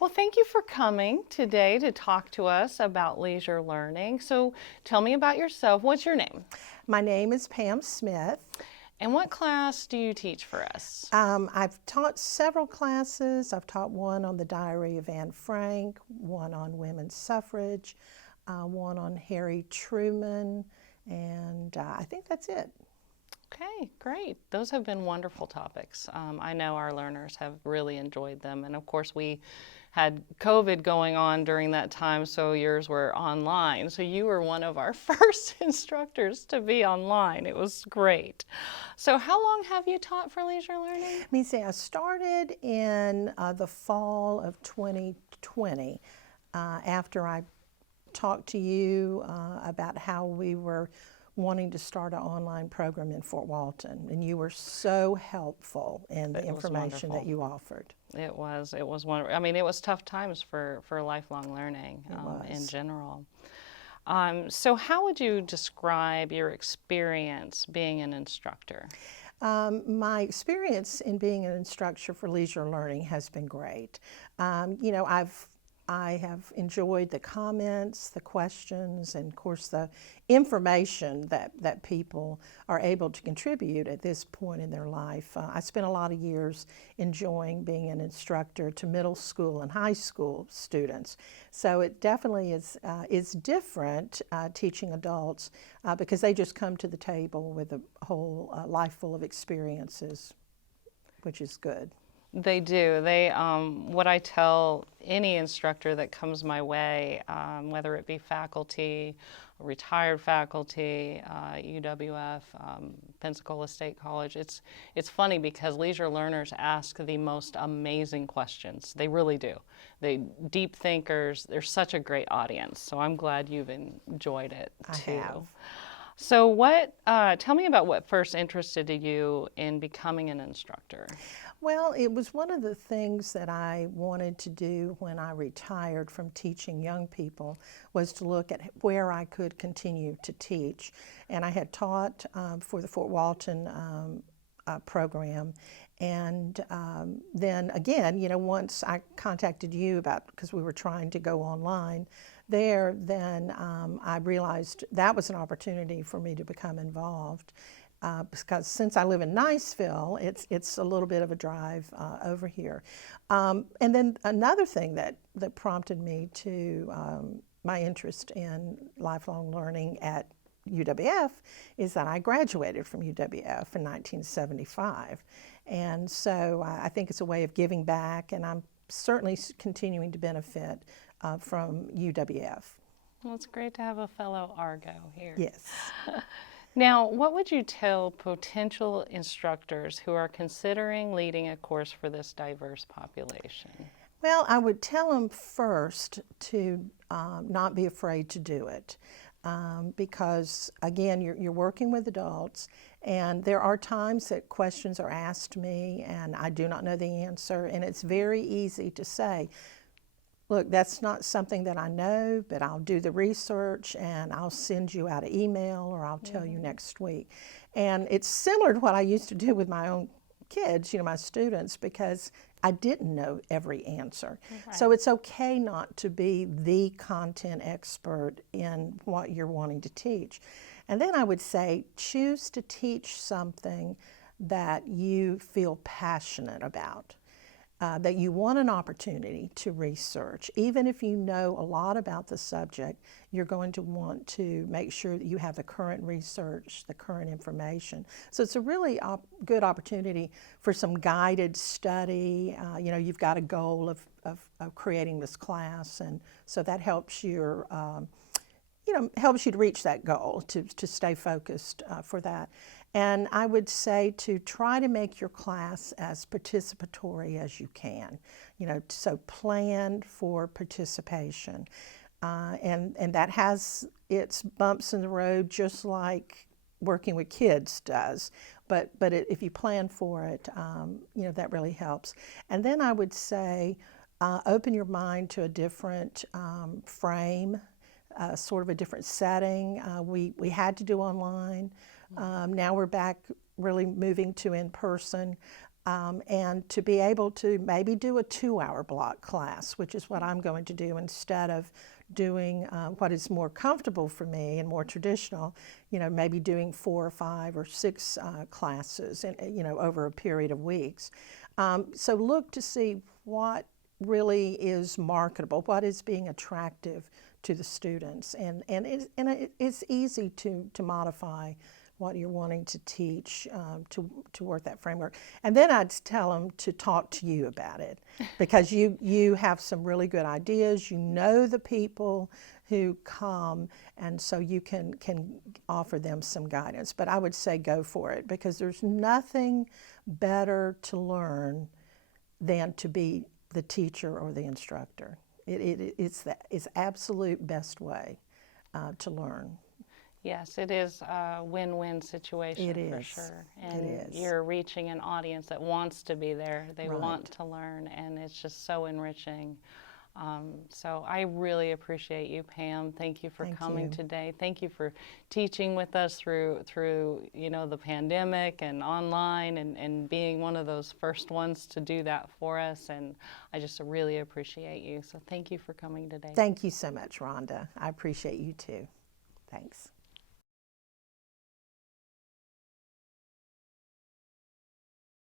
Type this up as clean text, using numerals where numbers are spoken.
Well, thank you for coming today to talk to us about leisure learning. So tell me about yourself. What's your name? My name is Pam Smith. And what class do you teach for us? I've taught several classes. I've taught one on the Diary of Anne Frank, one on women's suffrage, one on Harry Truman, and I think that's it. Okay, great. Those have been wonderful topics. I know our learners have really enjoyed them. And of course, we had COVID going on during that time, so yours were online. So you were one of our first instructors to be online. It was great. So how long have you taught for leisure learning? Let me see, I started in the fall of 2020 after I talked to you about how we were wanting to start an online program in Fort Walton, and you were so helpful in the information that you offered. It was wonderful. I mean, it was tough times for lifelong learning in general. So how would you describe your experience being an instructor? My experience in being an instructor for leisure learning has been great. I have enjoyed the comments, the questions, and of course the information that people are able to contribute at this point in their life. I spent a lot of years enjoying being an instructor to middle school and high school students. So it definitely is different teaching adults because they just come to the table with a whole life full of experiences, which is good. They do. What I tell any instructor that comes my way, whether it be faculty, retired faculty, UWF, Pensacola State College, it's funny because leisure learners ask the most amazing questions. They really do. They deep thinkers. They're such a great audience. So I'm glad you've enjoyed it too. I have. So tell me about what first interested you in becoming an instructor. Well, it was one of the things that I wanted to do when I retired from teaching young people was to look at where I could continue to teach. And I had taught for the Fort Walton program. And then again, once I contacted you because we were trying to go online there, then I realized that was an opportunity for me to become involved. Because since I live in Niceville, it's a little bit of a drive over here. And then another thing that prompted me to my interest in lifelong learning at UWF is that I graduated from UWF in 1975. And so I think it's a way of giving back, and I'm certainly continuing to benefit from UWF. Well, it's great to have a fellow Argo here. Yes. Now, what would you tell potential instructors who are considering leading a course for this diverse population? Well, I would tell them first to not be afraid to do it because, again, you're working with adults, and there are times that questions are asked me and I do not know the answer, and it's very easy to say, look, that's not something that I know, but I'll do the research and I'll send you out an email or I'll tell you next week. And it's similar to what I used to do with my own kids, my students, because I didn't know every answer. Right. So it's okay not to be the content expert in what you're wanting to teach. And then I would say choose to teach something that you feel passionate about. That you want an opportunity to research. Even if you know a lot about the subject, you're going to want to make sure that you have the current research, the current information. So it's a really good opportunity for some guided study. You've got a goal of creating this class, and so that helps you helps you to reach that goal, to stay focused for that. And I would say to try to make your class as participatory as you can, so plan for participation. And that has its bumps in the road, just like working with kids does. But if you plan for it, that really helps. And then I would say open your mind to a different frame, sort of a different setting. We had to do online. Now we're back really moving to in person. and to be able to maybe do a 2-hour block class, which is what I'm going to do instead of doing what is more comfortable for me and more traditional, maybe doing 4 or 5 or 6 classes, over a period of weeks. So look to see what really is marketable, what is being attractive to the students, and it's easy to modify what you're wanting to teach to work that framework. And then I'd tell them to talk to you about it, because you have some really good ideas. You know the people who come, and so you can offer them some guidance. But I would say go for it, because there's nothing better to learn than to be the teacher or the instructor. It's absolute best way to learn. Yes, it is a win-win situation It is. for sure. And It is. you're reaching an audience that wants to be there. They Right. want to learn, and it's just so enriching. So I really appreciate you, Pam. Thank you for Thank coming you. today. Thank you for teaching with us through the pandemic and online, and being one of those first ones to do that for us. And I just really appreciate you. So thank you for coming today. Thank you so much, Rhonda. I appreciate you too. Thanks.